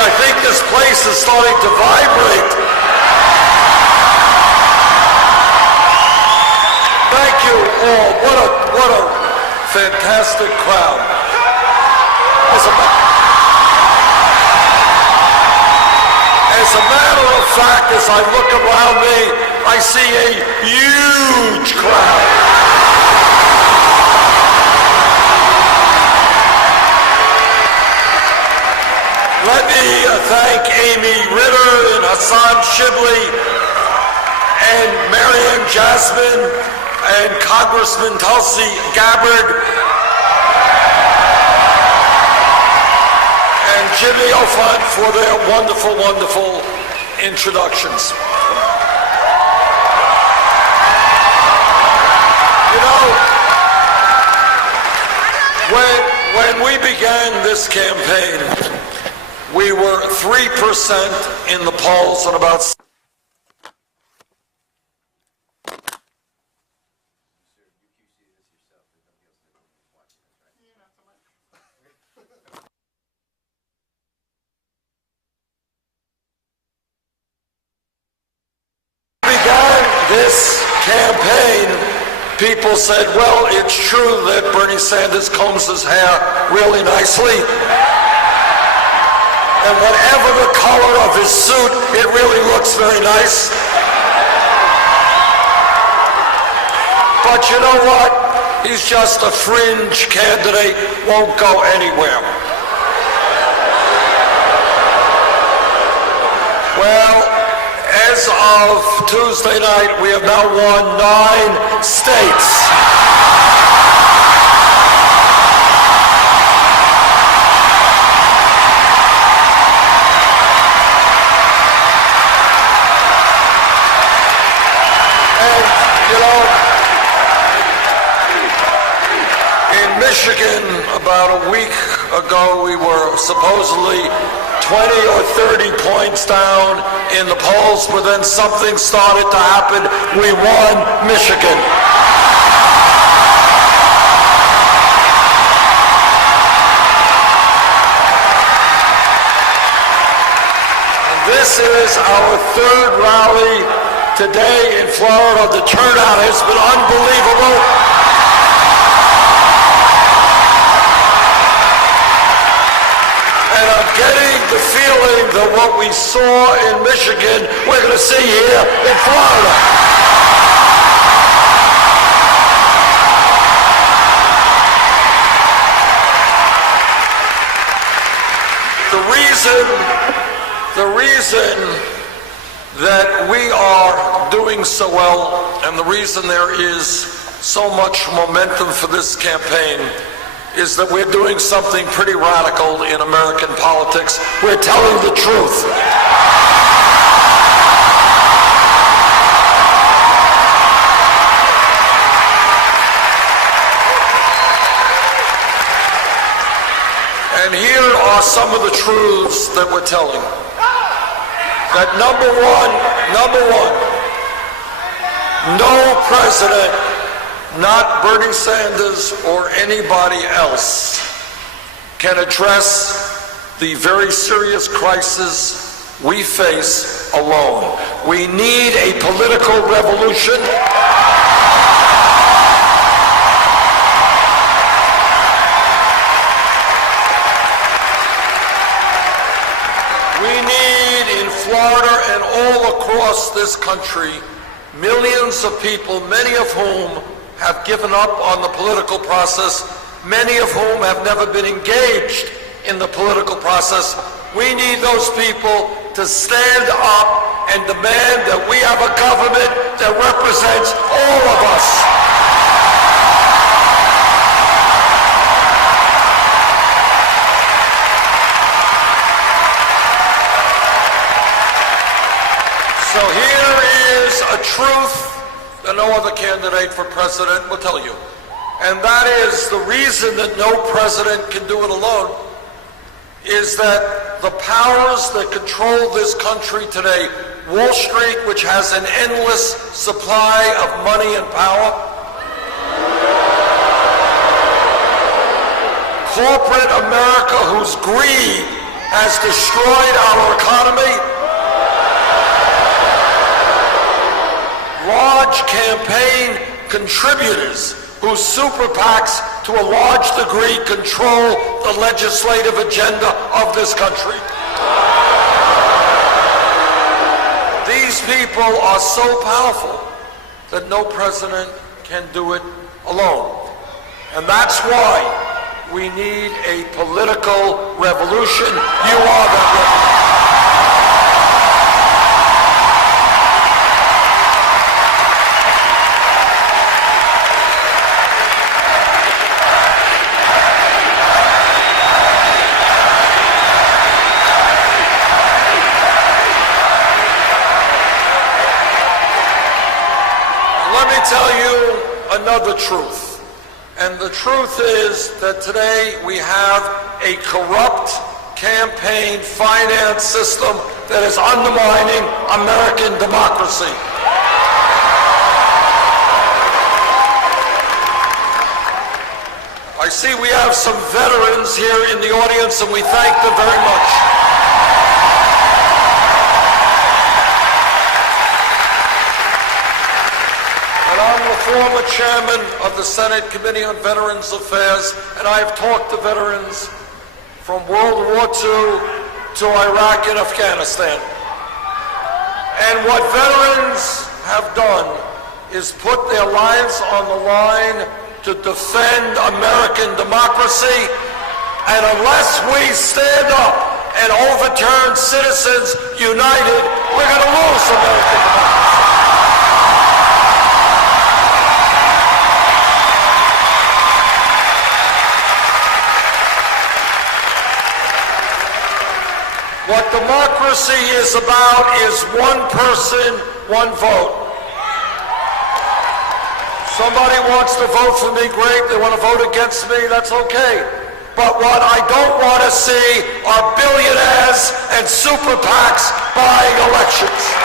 I think this place is starting to vibrate. Thank you all. What a fantastic crowd. As a matter of fact, as I look around me, I see a huge crowd. Let me thank Amy Ritter and Hassan Shibli and Marianne Jasmine and Congressman Tulsi Gabbard and Jimmy Ofant for their wonderful, wonderful introductions. You know, when we began this campaign, we were 3% in the polls and about this campaign, people said, well, it's true that Bernie Sanders combs his hair really nicely. And whatever the color of his suit, it really looks very nice. But you know what? He's just a fringe candidate, won't go anywhere. Well, as of Tuesday night, we have now won 9 states. And, you know, in Michigan, about a week ago, we were supposedly 20 or 30 points down in the polls, but then something started to happen. We won Michigan. And this is our 3rd rally today in Florida. The turnout has been unbelievable. And I'm getting the feeling that what we saw in Michigan, we're going to see here in Florida. The reason that we are doing so well, and the reason there is so much momentum for this campaign, is that we're doing something pretty radical in American politics. We're telling the truth. And here are some of the truths that we're telling. That number one, no president, not Bernie Sanders or anybody else, can address the very serious crisis we face alone. We need a political revolution. We need in Florida and all across this country millions of people, many of whom have given up on the political process, many of whom have never been engaged in the political process. We need those people to stand up and demand that we have a government that represents all of us. So here is a truth that no other candidate for president will tell you. And that is the reason that no president can do it alone is that the powers that control this country today, Wall Street, which has an endless supply of money and power, corporate America, whose greed has destroyed our economy. Large campaign contributors whose super PACs to a large degree control the legislative agenda of this country. These people are so powerful that no president can do it alone. And that's why we need a political revolution. You are that revolution. Let me tell you another truth. And the truth is that today we have a corrupt campaign finance system that is undermining American democracy. I see we have some veterans here in the audience, and we thank them very much. I'm the former chairman of the Senate Committee on Veterans Affairs, and I have talked to veterans from World War II to Iraq and Afghanistan. And what veterans have done is put their lives on the line to defend American democracy, and unless we stand up and overturn Citizens United, we're going to lose American democracy. What democracy is about is one person, one vote. Somebody wants to vote for me, great. They want to vote against me, that's okay. But what I don't want to see are billionaires and super PACs buying elections.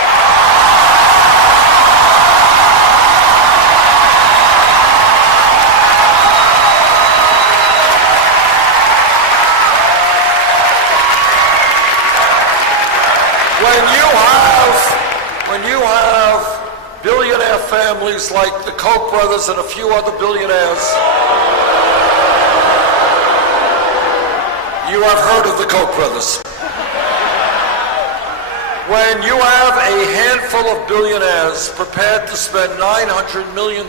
When you have billionaire families like the Koch brothers and a few other billionaires, you have heard of the Koch brothers. When you have a handful of billionaires prepared to spend $900 million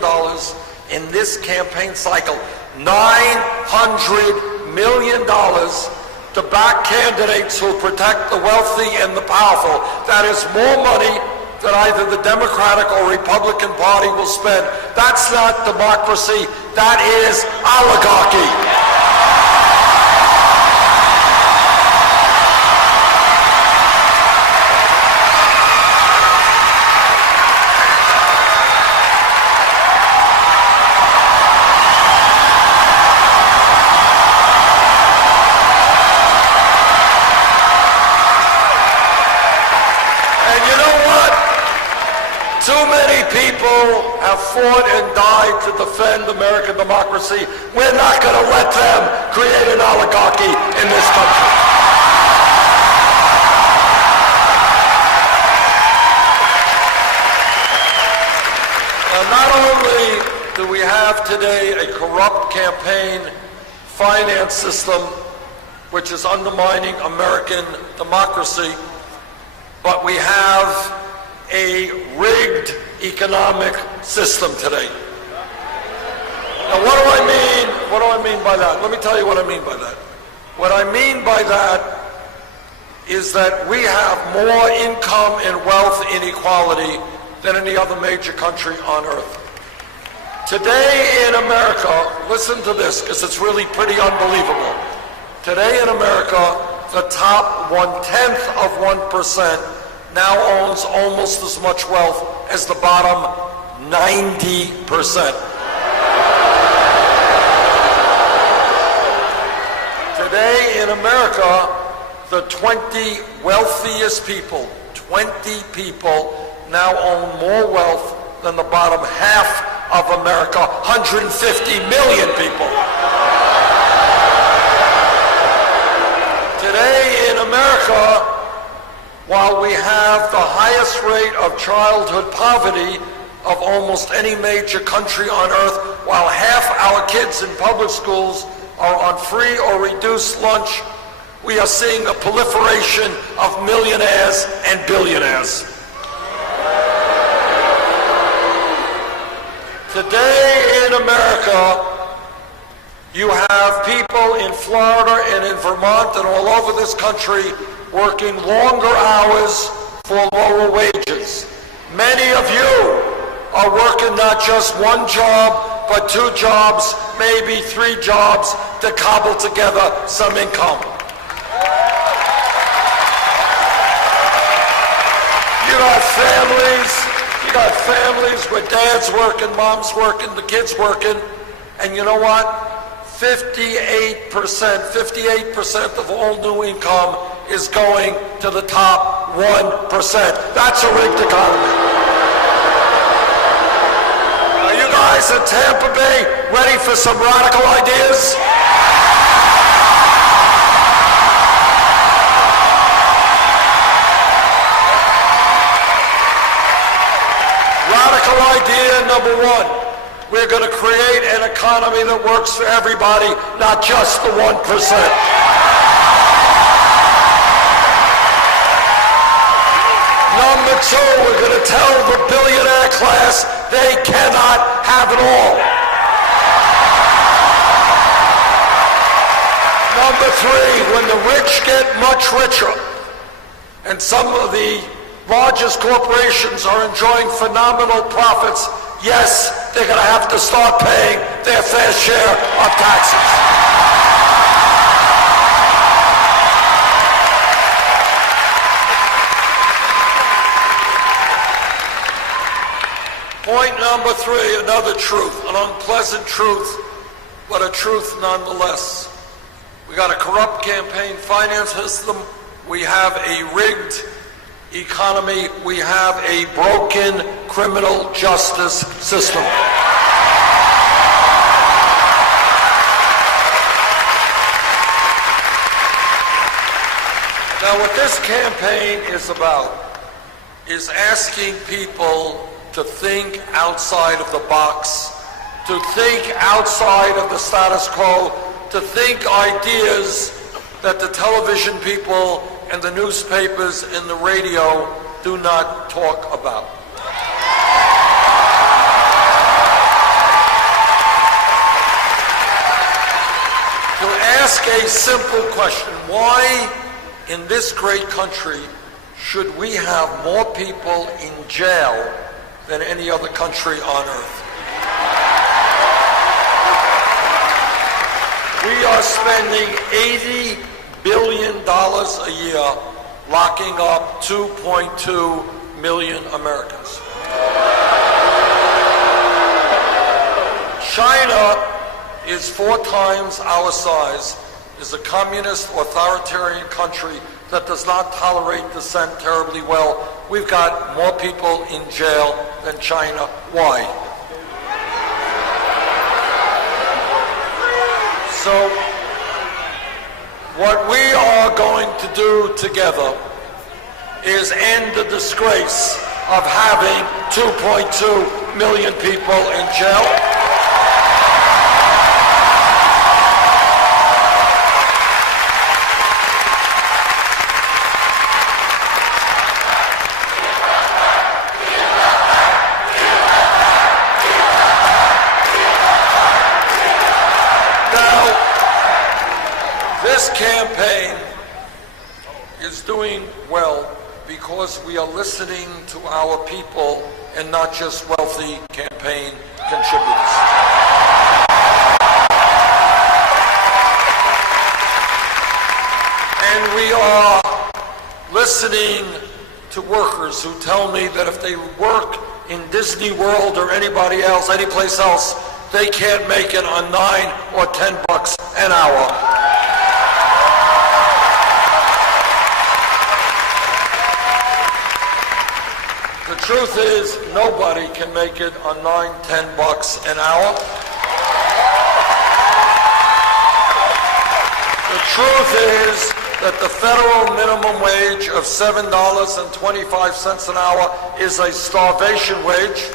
in this campaign cycle, $900 million to back candidates who protect the wealthy and the powerful. That is more money than either the Democratic or Republican Party will spend. That's not democracy, that is oligarchy. Too many people have fought and died to defend American democracy. We're not going to let them create an oligarchy in this country. Now, not only do we have today a corrupt campaign finance system which is undermining American democracy, but we have a rigged economic system today. Now, what do I mean? What do I mean by that? Let me tell you what I mean by that. What I mean by that is that we have more income and wealth inequality than any other major country on earth. Today in America, listen to this because it's really pretty unbelievable. Today in America, the top 1/10 of 1% now owns almost as much wealth as the bottom 90%. Today in America, the 20 wealthiest people, 20 people now own more wealth than the bottom half of America, 150 million people. Today in America, America, while we have the highest rate of childhood poverty of almost any major country on earth, while half our kids in public schools are on free or reduced lunch, we are seeing a proliferation of millionaires and billionaires. Today in America, you have people in Florida and in Vermont and all over this country working longer hours for lower wages. Many of you are working not just one job, but two jobs, maybe three jobs to cobble together some income. You got families where dad's working, mom's working, the kid's working, and you know what? 58% of all new income is going to the top 1%. That's a rigged economy. Are you guys in Tampa Bay ready for some radical ideas? Radical idea number one. We're going to create an economy that works for everybody, not just the 1%. Number two, we're going to tell the billionaire class they cannot have it all. Number three, when the rich get much richer, and some of the largest corporations are enjoying phenomenal profits, yes, they're going to have to start paying their fair share of taxes. Point number three, another truth, an unpleasant truth, but a truth nonetheless. We got a corrupt campaign finance system. We have a rigged economy. We have a broken criminal justice system. Now, what this campaign is about is asking people to think outside of the box, to think outside of the status quo, to think ideas that the television people and the newspapers and the radio do not talk about. To ask a simple question, why in this great country should we have more people in jail than any other country on earth? We are spending $80 billion a year locking up 2.2 million Americans. China is 4 times our size, is a communist authoritarian country that does not tolerate dissent terribly well. We've got more people in jail than China. Why? So, what we are going to do together is end the disgrace of having 2.2 million people in jail. This campaign is doing well because we are listening to our people and not just wealthy campaign contributors. And we are listening to workers who tell me that if they work in Disney World or anybody else, any place else, they can't make it on $9 or $10 an hour. The truth is, nobody can make it on $9, $10 an hour. The truth is, that the federal minimum wage of $7.25 an hour is a starvation wage.